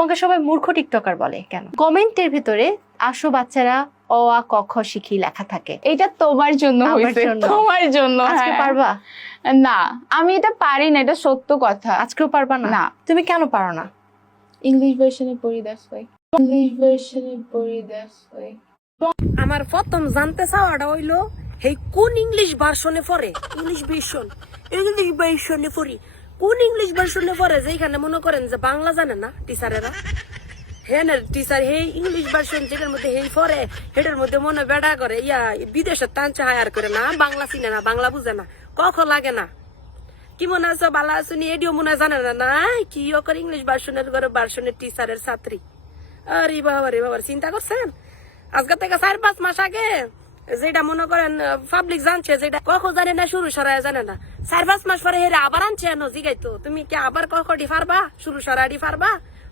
তোমাকে সবাই মূর্খ টিকটকার বলে কেন? কমেন্টের ভিতরে আসো বাচ্চারা অ আ ক খ শিখি লেখা থাকে। এটা তোমার জন্য হইছে, তোমার জন্য। আজকে পারবা? না, আমি এটা পারি না, এটা সত্য কথা। আজকেও পারবা না? না। তুমি কেন পারো না? ইংলিশ ভার্সনে পড়ি, দ্যাটস ওয়াই। ইংলিশ ভার্সনে পড়ি, দ্যাটস ওয়াই। আমার প্রথম জানতে চাওয়াটা হইলো এই কোন ইংলিশ ভার্সনে পড়ে? ইংলিশ ভার্সনে পড়ি কোন ইংলিশ ভার্সনে পড়ে যেখানে মনে করেন যে বাংলা জানে না টিচারেরা? হ্যাঁ টিচার হে ইংলিশ ভার্সন যেটার মধ্যে হেই পড়ে সেটার মধ্যে মনে বেড়া করে বিদেশের টানচা হায়ার করে না, বাংলা চিনে না, বাংলা বুঝে না, কখন লাগে না। কি মনে আছো বালা আছো নি এডিও মনে জানে না না কি করে ইংলিশ ভার্সনের ঘরে ভার্সনের টিচারের ছাত্রী। আরে বাবা রে বাবা, চিন্তা করছেন? আজকে থেকে 4-5 মাস আগে যেটা মনে করেন পাবলিক জানছে, যেটা কখন জানে না, শুরু সরাই জানে না, 4-5 মাস পরে হেরে আবার আনছে এনো জিগাইতো তুমি কি আবার কখনটি পারবা, শুরু সরাইটি পারবা?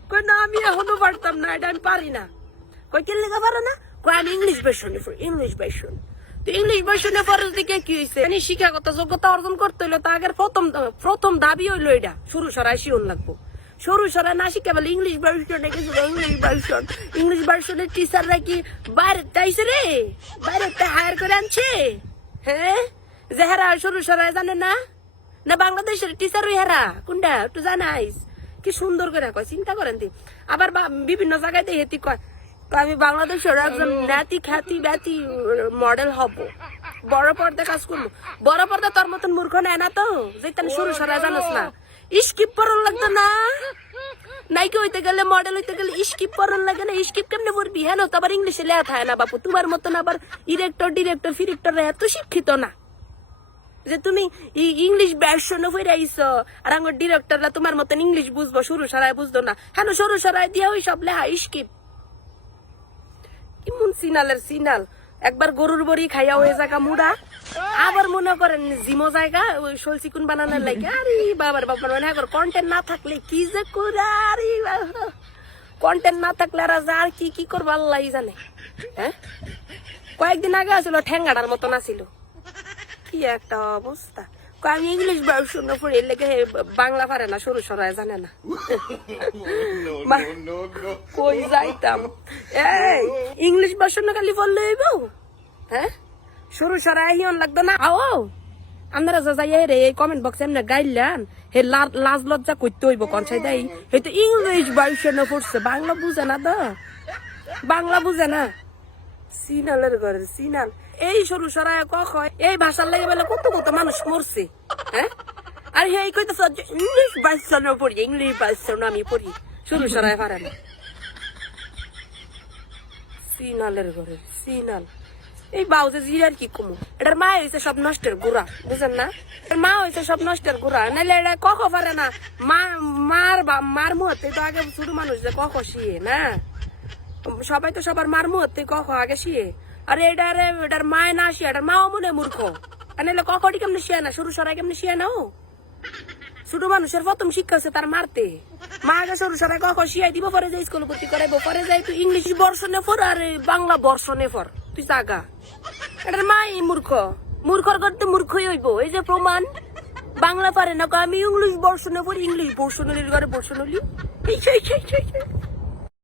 কই না আমি এখনো পারতাম না, এটা আমি পারি না। কই কি লেখা পারো না? কই আমি ইংলিশ ভার্সনে পড়ি, ইংলিশ ভার্সন। তো ইংলিশ ভার্সনে পড়ার দিকে কি হয়েছে? শিক্ষাগত যোগ্যতা অর্জন করতে হইলো তো আগের প্রথম দাবি হইলো এটা শুরু সরাই শিওন লাগবো। সরু সরা না শিখে বলে ইংলিশ ভার্সনে গেছিল, ইংলিশ ভার্সন। ইংলিশ ভার্সনের টিচাররা কি বাইরে চাইছে রে, বাইরে হায়ার করে আনছে? হ্যাঁ, যে হেরা সরু সরাই জানে না, না বাংলাদেশের টিচার হেরা কোনটা একটু জানাইস? কি সুন্দর করে কয়, চিন্তা করেন দি। আবার বিভিন্ন জায়গায় হেতি কয় আমি বাংলাদেশের একজন ন্যাতি খ্যাতি ব্যাতি মডেল হব, বড় পর্দা কাজ করবো। বড় পর্দা তোর মতন মূর্খ নেয় না তো, যেতেন শুরু সরাই জানাস না। স্কিপ পড়ন লাগতো না, নাইকে হইতে গেলে মডেল হইতে গেলে স্কিপ পড়ন লাগে না? স্কিপ কেমনে পড়বি? হ্যাঁ তো আবার ইংলিশে লেখা থাকে না বাপু, তোমার মতন আবার ডিরেক্টর ফিরেক্টর এত শিক্ষিত না যে তুমি ইংলিশ ভার্সনে পড়ে আইছো। আর আমার ডিরেক্টররা তোমার মতন ইংলিশ বুঝবো, শুরু সরাই বুঝতো না। হ্যাঁ শুরু সরাই দিয়ে ওই সব লেখা স্কিপ। কেমন সিনালের সিনাল, একবার গরুর বড়ি খাইয়া হয়ে জায়গা মুড়া, আবার মনে করেন জিমো জায়গা ওই শোল চিকুন বানানোর লাগে। আরে বাবার বাবার মানে কন্টেন্ট না থাকলে কি যে করে, আরে কন্টেন্ট না থাকলে আর কি কি করবো আল্লাহ জানে। হ্যাঁ, কয়েকদিন আগে আসিল ঠেঙ্গাটার মতন আসিল, কি একটা অবস্থা। আমি ইংলিশ ভার্সনে পড়ে লেগে বাংলা পারে না, সরু সরাই জানে না। কই যাইতাম এই ইংলিশ ভার্সনে খালি পড়লে হইব? হ্যাঁ, সরু সরাই হিয়ন লাগতো না? আও আপনারা যা যাই রে এই কমেন্ট বক্সে এমনি গাইলেন হে লাজ লজ্জা করতে হইব কনসাই দেয়। হে তো ইংলিশ ভার্সনে পড়ছে, বাংলা বুঝে না তো, বাংলা বুঝে না। সিনালের ঘরের সিনাল এই সরু সরাই কয় এই ভাষার লাগে বলে কত কত মানুষ মরছে। হ্যাঁ, আর এই কইতেছ ইংলিশ ভার্সনে পড়ি, ইংলিশ ভার্সনে আমি পড়ি, সরু সরাই পারে না। সিনালের ঘরের সিনাল এই বাউজে জিরার কি কমু, এটার মা হয়েছে সব নষ্টের গুড়া, বুঝেন না? মা হয়েছে সব নষ্টের গুড়া, নাইলে এটা কখ পারে না। মার মুহূর্তে তো আগে ছোট মানুষ যে কখ শিয়ে না, সবাই তো সবার মার মুহূর্তে কখ আগে শিয়ে। আরে এটার মায় না শিয়ে, এটার মাও মনে মূর্খ। নাইলে কখটি কেমনি শিয়ে না, সরু সরাই কেমনি শিয়ে না? ও ছোট মানুষের প্রথম শিক্ষা হচ্ছে তার মারতে। মা আগে সরু সরাই কখ শিয়াই দিব, পরে যাই স্কুল ভর্তি করাইবো, পরে যাই তুই ইংলিশ বর্ষণে পর আর বাংলা বর্ষণে পর, তুই জাগা। এটার মাই মূর্খ, মূর্খর করতে মূর্খই হইব। এই যে প্রমাণ, বাংলা পারে না, আমি ইংলিশ বর্ষণে পড়ি, ইংলিশ বর্ষণের ঘরে বর্ষণ হলি।